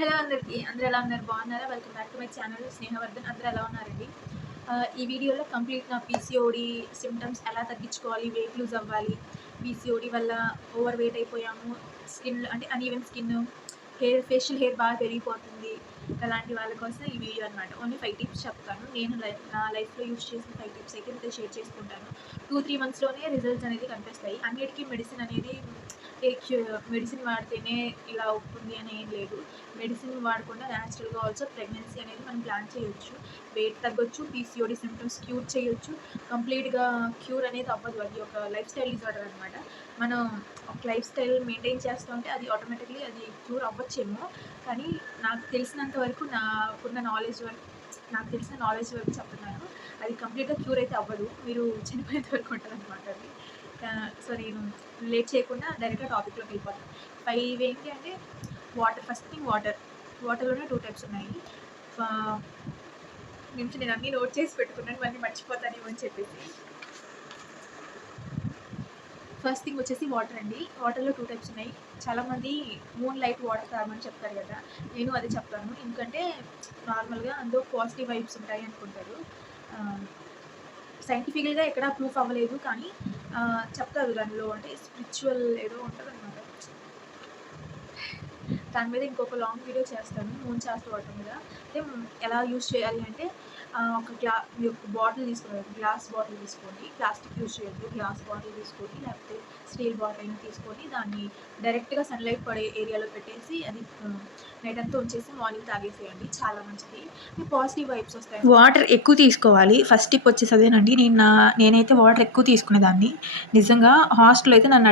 Hello అందరికీ. అందరూ ఎలా ఉన్నారు? బాగున్నారా? Welcome back to my channel Snehavardhan. అందరూ ఎలా ఉన్నారండి? ఈ వీడియోలో కంప్లీట్ నా పీసీఓడి సింప్టమ్స్ ఎలా తగ్గించుకోవాలి, వెయిట్ లూజ్ అవ్వాలి, పీసీఓడి వల్ల ఓవర్ వెయిట్ అయిపోయాము, స్కిన్ అంటే అన్‌ఈవెన్ స్కిన్, ఫేషియల్ హెయిర్ బాగా పెరిగిపోతుంది. అలాంటి వాళ్ళ కోసం ఈ వీడియో అనమాట. ఓన్లీ 5 టిప్స్ చెప్తాను. నేను నా లైఫ్‌లో యూజ్ చేసిన 5 టిప్స్ అయితే మీతో షేర్ చేసుకుంటాను. 2, 3 మంత్స్‌లోనే రిజల్ట్స్ అనేది కనిపిస్తాయి. అన్నిటికీ మెడిసిన్ అనేది మెడిసిన్ వాడితేనే ఇలా అవుతుంది అని ఏం లేదు. మెడిసిన్ వాడకుండా న్యాచురల్గా ఆల్సో ప్రెగ్నెన్సీ అనేది మనం ప్లాన్ చేయొచ్చు. వెయిట్ తగ్గొచ్చు, పీసీఓడి సింప్టమ్స్ క్యూర్ చేయొచ్చు. కంప్లీట్గా క్యూర్ అనేది అవ్వదు. అది ఒక లైఫ్ స్టైల్ డిజార్డర్ అనమాట. మనం ఒక లైఫ్ స్టైల్ మెయింటైన్ చేస్తూ ఉంటే అది ఆటోమేటిక్లీ అది క్యూర్ అవ్వచ్చేమో. కానీ నాకు తెలిసినంత వరకు నాకు తెలిసిన నాలెడ్జ్ వరకు చెప్తున్నాను. అది కంప్లీట్గా క్యూర్ అయితే అవ్వదు. మీరు చనిపోయేంత వరకు ఉంటుంది అనమాట అది. సో నేను లేట్ చేయకుండా డైరెక్ట్గా టాపిక్లోకి వెళ్ళిపోతాను. 5 ఏంటి అంటే ఫస్ట్ థింగ్ వాటర్లోనే 2 టైప్స్ ఉన్నాయి. నేను అన్నీ నోట్ చేసి పెట్టుకున్నాను, మళ్ళీ మర్చిపోతానేమో అని చెప్పేసి. ఫస్ట్ థింగ్ వచ్చేసి వాటర్ అండి. వాటర్లో 2 టైప్స్ ఉన్నాయి. చాలామంది మూన్ లైట్ వాటర్ తాగమని చెప్తారు కదా, నేను అదే చెప్తాను. ఎందుకంటే నార్మల్గా అందులో పాజిటివ్ వైబ్స్ ఉంటాయి అనుకుంటారు. సైంటిఫికల్గా ఎక్కడ ప్రూఫ్ అవ్వలేదు, కానీ చెప్తారు దానిలో. అంటే స్పిరిచువల్ ఏదో ఉంటుంది అనమాట. దాని మీద ఇంకొక లాంగ్ వీడియో చేస్తాను, మూన్ శాస్త్ర వాటర్ మీద. అయితే ఎలా యూజ్ చేయాలి అంటే మీరు ఒక బాటిల్ తీసుకోవాలి, గ్లాస్ బాటిల్ తీసుకోండి. ప్లాస్టిక్ యూజ్ చేయొద్దు. గ్లాస్ బాటిల్ తీసుకొని, లేకపోతే స్టీల్ బాటిల్ అయినా తీసుకొని దాన్ని డైరెక్ట్గా సన్లైట్ పడే ఏరియాలో పెట్టేసి అది నైట్ అంతా ఉంచేసి మార్నింగ్ తాగేసేయండి. చాలా మంచిది. పాజిటివ్ వైబ్స్ వస్తాయి. వాటర్ ఎక్కువ తీసుకోవాలి. ఫస్ట్ టిప్ వచ్చేసి అదేనండి. నేనైతే వాటర్ ఎక్కువ తీసుకునేదాన్ని. నిజంగా హాస్టల్లో అయితే నన్ను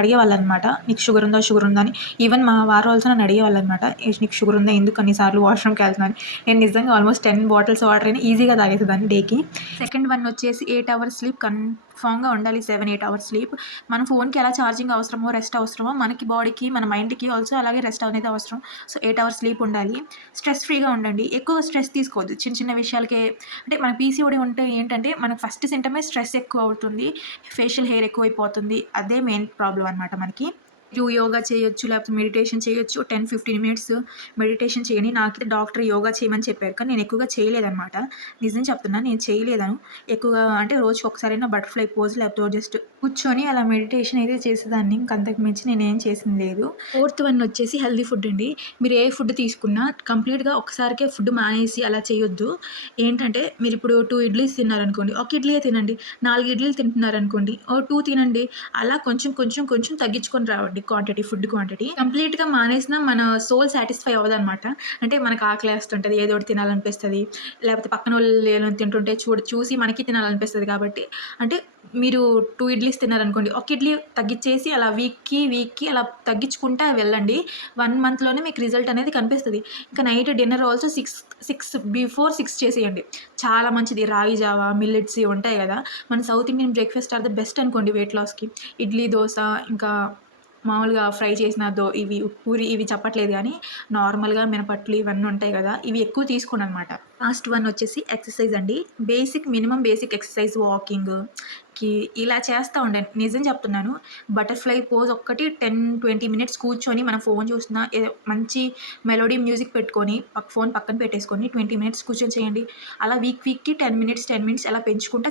అడిగేవాళ్ళు అనమాట, నీకు షుగర్ ఉందా అని. ఈవెన్ మా వారు ఆల్సో నన్ను అడిగేవాళ్ళు అనమాట, నీకు షుగర్ ఉందా, ఎందుకు అన్నిసార్లు వాష్రూమ్కి వెళ్తున్నాను. నేను నిజంగా ఆల్మోస్ట్ 10 బాటిల్స్ వాటర్ అయినా ఈజీగా తాగేసేదాన్ని డేకి. సెకండ్ వన్ వచ్చేసి 8 అవర్స్ స్లీప్ కన్ఫామ్గా ఉండాలి. 7-8 అవర్స్ స్లీప్. మన ఫోన్కి ఎలా ఛార్జింగ్ అవసరమో, రెస్ట్ అవసరమో, మనకి బాడీకి, మన మైండ్కి ఆల్సో అలాగే రెస్ట్ అనేది అవసరం. సో 8 అవర్స్ స్లీప్ ఉండాలి. స్ట్రెస్ ఫ్రీగా ఉండండి. ఎక్కువ స్ట్రెస్ తీసుకోవద్దు చిన్న చిన్న విషయాలకే. అంటే మన పీసీఓడి ఉంటే ఏంటంటే మనకు ఫస్ట్ సింటమే స్ట్రెస్ ఎక్కువ అవుతుంది, ఫేషియల్ హెయిర్ ఎక్కువైపోతుంది. అదే మెయిన్ ప్రాబ్లం అనమాట మనకి. మీరు యోగా చేయొచ్చు, లేకపోతే మెడిటేషన్ చేయొచ్చు. 10-15 మినిట్స్ మెడిటేషన్ చేయండి. నాకైతే డాక్టర్ యోగా చేయమని చెప్పారు, కానీ నేను ఎక్కువగా చేయలేదన్నమాట. నిజం చెప్తున్నాను, నేను చేయలేదాను. ఎక్కువగా అంటే రోజుకి ఒకసారైనా బటర్ఫ్లై పోజ్, లేకపోతే జస్ట్ కూర్చొని అలా మెడిటేషన్ అయితే చేసేదాన్ని. అంతకు మించి నేనేం చేసింది లేదు. ఫోర్త్ వన్ వచ్చేసి హెల్దీ ఫుడ్ అండి. మీరు ఏ ఫుడ్ తీసుకున్నా కంప్లీట్గా ఒకసారికే ఫుడ్ మానేసి అలా చేయొద్దు. ఏంటంటే మీరు ఇప్పుడు 2 ఇడ్లీస్ తిన్నారనుకోండి, ఒక ఇడ్లీయే తినండి. 4 ఇడ్లీలు తింటున్నారనుకోండి, 2 తినండి. అలా కొంచెం కొంచెం కొంచెం తగ్గించుకొని రావండి ఫుడ్ క్వాంటిటీ. కంప్లీట్గా మానేసినా మన సోల్ సాటిస్ఫై అవ్వదనమాట. అంటే మనకు ఆకలేస్తుంటుంది, ఏదో ఒకటి తినాలనిపిస్తుంది, లేకపోతే పక్కన వాళ్ళు ఏమైనా తింటుంటే చూసి మనకి తినాలనిపిస్తుంది. కాబట్టి అంటే మీరు 2 ఇడ్లీస్ తిన్నారనుకోండి, ఒక ఇడ్లీ తగ్గించేసి అలా వీక్కి అలా తగ్గించుకుంటా వెళ్ళండి. 1 మంత్లోనే మీకు రిజల్ట్ అనేది కనిపిస్తుంది. ఇంకా నైట్ డిన్నర్ ఆల్సో 6 చేసేయండి. చాలా మంచిది. రాగి జావా, మిల్లెట్స్ ఉంటాయి కదా, మన south Indian breakfast are the best అనుకోండి వెయిట్ లాస్కి. ఇడ్లీ, దోశ, ఇంకా మామూలుగా ఫ్రై చేసిన ఇవి పూరి ఇవి చెప్పట్లేదు, కానీ నార్మల్గా మినపట్లు ఇవన్నీ ఉంటాయి కదా, ఇవి ఎక్కువ తీసుకోండి అనమాట. లాస్ట్ వన్ వచ్చేసి ఎక్సర్సైజ్ అండి. మినిమం బేసిక్ ఎక్సర్సైజ్, వాకింగ్కి ఇలా చేస్తూ ఉండండి. నిజం చెప్తున్నాను, బటర్ఫ్లై పోజ్ ఒక్కటి 10-20 మినిట్స్ కూర్చొని మనం ఫోన్ చూసినా, ఏదో మంచి మెలోడీ మ్యూజిక్ పెట్టుకొని ఫోన్ పక్కన పెట్టేసుకొని 20 మినిట్స్ కూర్చొని చేయండి. అలా వీక్కి 10 మినిట్స్ అలా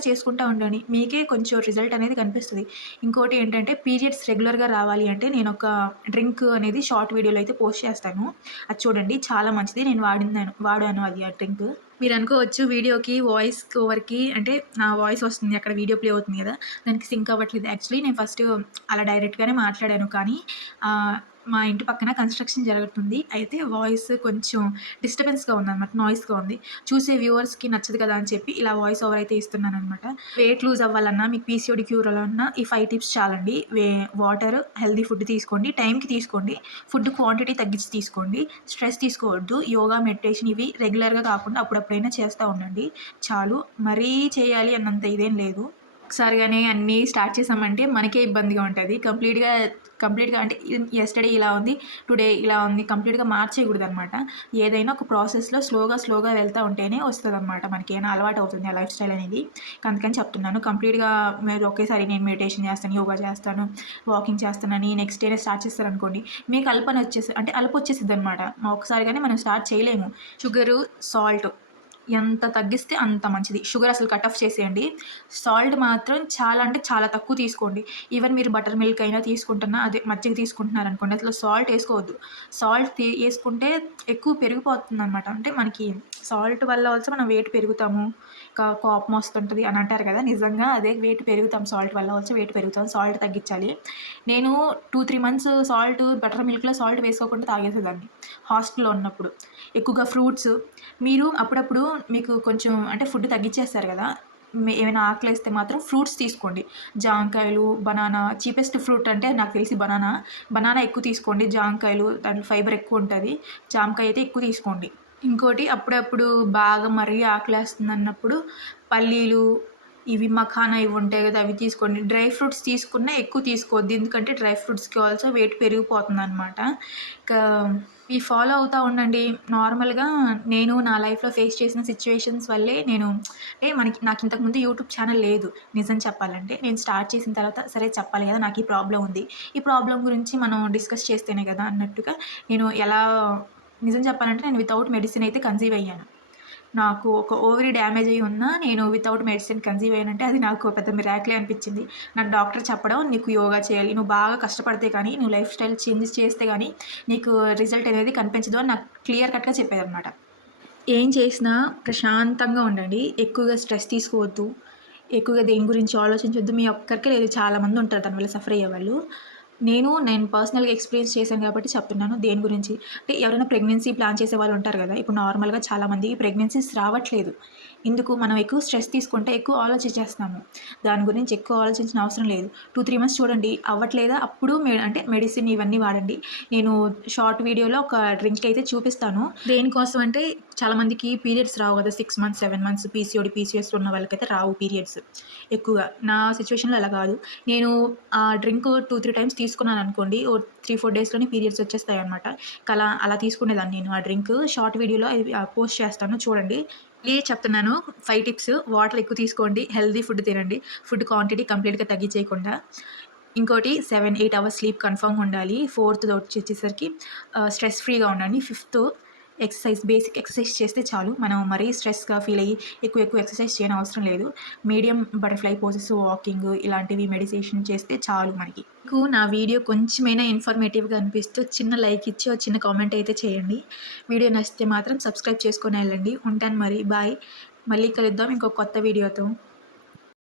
చేసుకుంటూ ఉండండి. మీకే కొంచెం రిజల్ట్ అనేది కనిపిస్తుంది. ఇంకోటి ఏంటంటే, పీరియడ్స్ రెగ్యులర్గా రావాలి అంటే నేను ఒక డ్రింక్ అనేది షార్ట్ వీడియోలో అయితే పోస్ట్ చేస్తాను, అది చూడండి. చాలా మంచిది. నేను వాడాను అది ఆ డ్రింక్. మీరు అనుకోవచ్చు వీడియోకి వాయిస్ ఓవర్కి అంటే నా వాయిస్ వస్తుంది, అక్కడ వీడియో ప్లే అవుతుంది కదా, దానికి సింక్ అవ్వట్లేదు. యాక్చువల్లీ నేను ఫస్ట్ అలా డైరెక్ట్గానే మాట్లాడాను, కానీ మా ఇంటి పక్కన కన్స్ట్రక్షన్ జరుగుతుంది. అయితే వాయిస్ కొంచెం డిస్టర్బెన్స్గా ఉందన్నమాట, నాయిస్గా ఉంది. చూసే వ్యూవర్స్కి నచ్చదు కదా అని చెప్పి ఇలా వాయిస్ ఓవర్ అయితే ఇస్తున్నాను అనమాట. వెయిట్ లూజ్ అవ్వాలన్నా, మీకు పీసీఓడి క్యూర్ అవ్వాలన్నా ఈ 5 టిప్స్ చాలండి. వాటర్, హెల్దీ ఫుడ్ తీసుకోండి, టైంకి తీసుకోండి, ఫుడ్ క్వాంటిటీ తగ్గించి తీసుకోండి, స్ట్రెస్ తీసుకోవద్దు, యోగా, మెడిటేషన్ ఇవి రెగ్యులర్గా కాకుండా అప్పుడప్పుడైనా చేస్తూ ఉండండి చాలు. మరీ చేయాలి అన్నంత ఇదేం లేదు. ఒకసారిగానే అన్నీ స్టార్ట్ చేసామంటే మనకే ఇబ్బందిగా ఉంటది. కంప్లీట్‌గా అంటే యెస్టర్‌డే ఇలా ఉంది, టుడే ఇలా ఉంది కంప్లీట్‌గా మార్చేయకూడదనమాట. ఏదైనా ఒక ప్రాసెస్‌లో స్లోగా వెళ్తా ఉంటేనే వస్తదనమాట. మనకేమైనా అలవాటవుతుంది ఆ లైఫ్ స్టైల్ అనేది. అందుకని చెప్తున్నాను. కంప్లీట్‌గా మీరు ఒకేసారి నేను మెడిటేషన్ చేస్తాను, యోగా చేస్తాను, వాకింగ్ చేస్తానని నెక్స్ట్ డేనే స్టార్ట్ చేస్తారనుకోండి, మీకు అలుపొచ్చేసిద్దనమాట. ఒకసారిగానే మనం స్టార్ట్ చేయలేము. షుగరు, సాల్ట్ ఎంత తగ్గిస్తే అంత మంచిది. షుగర్ అసలు కట్ ఆఫ్ చేసేయండి. సాల్ట్ మాత్రం చాలా అంటే చాలా తక్కువ తీసుకోండి. ఈవెన్ మీరు బటర్ మిల్క్ అయినా తీసుకుంటున్నా, అదే మజ్జిగ తీసుకుంటున్నారనుకోండి, అసలు సాల్ట్ ఏసుకోవద్దు. సాల్ట్ ఏసుకుంటే ఎక్కువ పెరిగిపోతుందనమాట. అంటే మనకి సాల్ట్ వల్ల ఆల్సో మనం వెయిట్ పెరుగుతాము. కోపం వస్తుంటది అని అంటారు కదా! నిజంగా అదే వెయిట్ పెరుగుతాం. సాల్ట్ వల్ల ఆల్సో వెయిట్ పెరుగుతాం. సాల్ట్ తగ్గించాలి. నేను 2, 3 మంత్స్ బటర్ మిల్క్‌లో సాల్ట్ వేసుకోకుండా తాగేసేదాన్ని హాస్టల్‌లో ఉన్నప్పుడు. ఎక్కువగా ఫ్రూట్స్ మీరు అప్పుడప్పుడు మీకు కొంచెం అంటే ఫుడ్ తగ్గిచ్చేస్తారు గదా! ఏమైనా ఆకలేస్తే మాత్రం ఫ్రూట్స్ తీసుకోండి. జాంకాయలు, బనానా చీపెస్ట్ ఫ్రూట్ అంటే నాకు తెలిసి బనానా. బనానా ఎక్కువ తీసుకోండి. జాంకాయలు దాంట్లో ఫైబర్ ఎక్కువుంటది. జామకాయ అయితే ఎక్కువ తీసుకోండి. ఇంకోటి అప్పుడప్పుడు బాగా మరీ ఆకలేస్తుందన్నప్పుడు పల్లీలు, ఇవి మఖానా ఇవి ఉంటాయి గదా! అవి తీసుకోండి. డ్రై ఫ్రూట్స్ తీసుకున్నా ఎక్కువ తీసుకోవద్దు. ఎందుకంటే డ్రై ఫ్రూట్స్‌కి ఆల్సో వెయిట్ పెరిగిపోతుందనమాట. ఇంకా ఇవి ఫాలో అవుతా ఉండండి. నార్మల్‌గా నేను నా లైఫ్‌లో ఫేస్ చేసిన సిట్యుయేషన్స్ వల్లే అంటే నాకు ఇంతకుముందు యూట్యూబ్ ఛానల్ లేదు నిజం చెప్పాలంటే. నేను స్టార్ట్ చేసిన తర్వాత సరే చెప్పాలి గదా! నాకు ఈ ప్రాబ్లమ్ ఉంది. ఈ ప్రాబ్లమ్ గురించి మనం డిస్కస్ చేస్తేనే గదా! అన్నట్టుగా నేను నిజం చెప్పాలంటే నేను వితౌట్ మెడిసిన్ అయితే కన్సీవ్ అయ్యాను. నాకు ఒక ఓవరీ డ్యామేజ్ అయ్యి ఉన్నా నేను వితౌట్ మెడిసిన్ కన్సీవ్ అయ్యానంటే అది నాకు పెద్ద మిరాకిలే అనిపించింది. నాకు డాక్టర్ చెప్పడం నీకు యోగా చేయాలి. నువ్వు బాగా కష్టపడితే కానీ, నువ్వు లైఫ్ స్టైల్ చేంజెస్ చేస్తే గానీ నీకు రిజల్ట్ అనేది కనిపించదు అని నాకు క్లియర్ కట్‌గా చెప్పారనమాట. ఏం చేసినా ప్రశాంతంగా ఉండండి. ఎక్కువగా స్ట్రెస్ తీసుకోవద్దు. ఎక్కువగా దేని గురించి ఆలోచించొద్దు. మీ ఒక్కరికే లేదు చాలామంది ఉంటారు దానివల్ల సఫర్ అయ్యేవాళ్ళు. నేను పర్సనల్‌గా ఎక్స్‌పీరియన్స్ చేశాను కాబట్టి చెప్తున్నాను. దేని గురించి అంటే ఎవరైనా ప్రెగ్నెన్సీ ప్లాన్ చేసేవాళ్ళు ఉంటారు గదా! ఇప్పుడు నార్మల్‌గా చాలామందికి ప్రెగ్నెన్సీస్ రావట్లేదు. ఎందుకు మనం ఎక్కువ స్ట్రెస్ తీసుకుంటే ఎక్కువ ఆలోచించేస్తున్నాము. దాని గురించి ఎక్కువ ఆలోచించిన అవసరం లేదు. 2, 3 మంత్స్ చూడండి అవ్వట్లేదా అప్పుడు అంటే మెడిసిన్ ఇవన్నీ వాడండి. నేను షార్ట్ వీడియోలో ఒక డ్రింక్ అయితే చూపిస్తాను. దేనికోసం అంటే చాలామందికి పీరియడ్స్ రావు కదా! 6 మంత్స్, 7 మంత్స్ పీసీఓడీ, పీసీఎస్ ఉన్న వాళ్ళకైతే రావు పీరియడ్స్ ఎక్కువగా. నా సిట్యుయేషన్‌లో అలా కాదు. నేను ఆ డ్రింక్ 2, 3 టైమ్స్ తీసుకున్నాననుకోండి. ఓ 3, 4 డేస్‌లోనే పీరియడ్స్ వచ్చేస్తాయన్నమాట. అలా తీసుకునేదాన్ని నేను ఆ డ్రింక్. షార్ట్ వీడియోలో పోస్ట్ చేస్తాను చూడండి. మళ్ళీ చెప్తున్నాను 5 టిప్స్. వాటర్ ఎక్కువ తీసుకోండి. హెల్తీ ఫుడ్ తినండి. ఫుడ్ క్వాంటిటీ కంప్లీట్‌గా తగ్గించేయకుండా. ఇంకోటి 7, 8 అవర్స్ స్లీప్ కన్ఫర్మ్‌గా ఉండాలి. ఫోర్త్‌ది వచ్చేసరికి స్ట్రెస్ ఫ్రీగా ఉండండి. ఫిఫ్త్ బేసిక్ ఎక్సర్సైజ్ చేస్తే చాలు. మనం మరీ స్ట్రెస్‌గా ఫీల్ అయ్యి ఎక్కువ ఎక్సర్సైజ్ చేయనవసరం లేదు. మీడియం బటర్‌ఫ్లై పోజెస్, వాకింగ్ ఇలాంటివి మెడిటేషన్ చేస్తే చాలు మనకి. మీకు నా వీడియో కొంచెమైనా ఇన్ఫర్మేటివ్‌గా అనిపిస్తే చిన్న లైక్ ఇచ్చి, ఒక చిన్న కామెంట్ అయితే చేయండి. వీడియో నచ్చితే మాత్రం సబ్స్క్రైబ్ చేసుకొని ఎళ్ళండి. ఉంటాను మరి. బాయ్. మళ్ళీ కలుద్దాం ఇంకో కొత్త వీడియోతో.